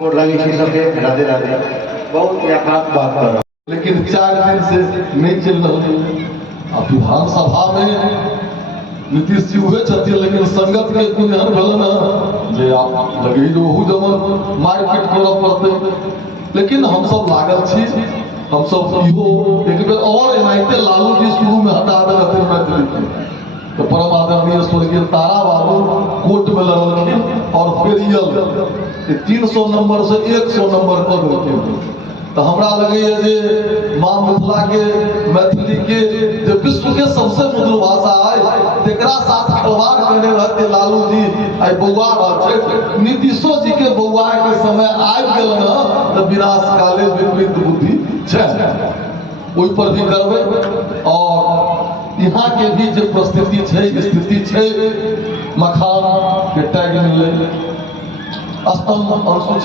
राधे राधे बहुत यथार्थ बात कर रहा, लेकिन 4 दिन से नहीं चल रहा। अब विधानसभा में नीतीश जी हुए छथिन, लेकिन संगत के कोई एहन भेल ना जे आप लगे जो ओहू जमन मारपीट करऽ पड़ते। लेकिन हम सब लागल छी, हम सब इहो एक बेर और एनाहिते लालू जी शुरू में हटा दे रहथिन मैथिली के, तो परम आदरणीय स्वर्गीय तारा बाबू कोर्ट में लड़लखिन और फेरियल 300 नंबर से 100 नंबर कर देलखिन। तो हमरा लगे जे माँ मिथिला के मैथिली के जो विश्व के सबसे मधुर भाषा है तेकरा साथ खिलवाड़ करने रहते लालू जी आई बौआ रहे। नीतीशो जी के बौआ के समय आबि गेल न तो विनाश काले विपरीत बुद्धि छै, ओहि पर भी करबै। और यहाँ के भी जो परिस्थिति छै स्थिति छै, मखान के टैग मिले स्तंभ अनुसूचित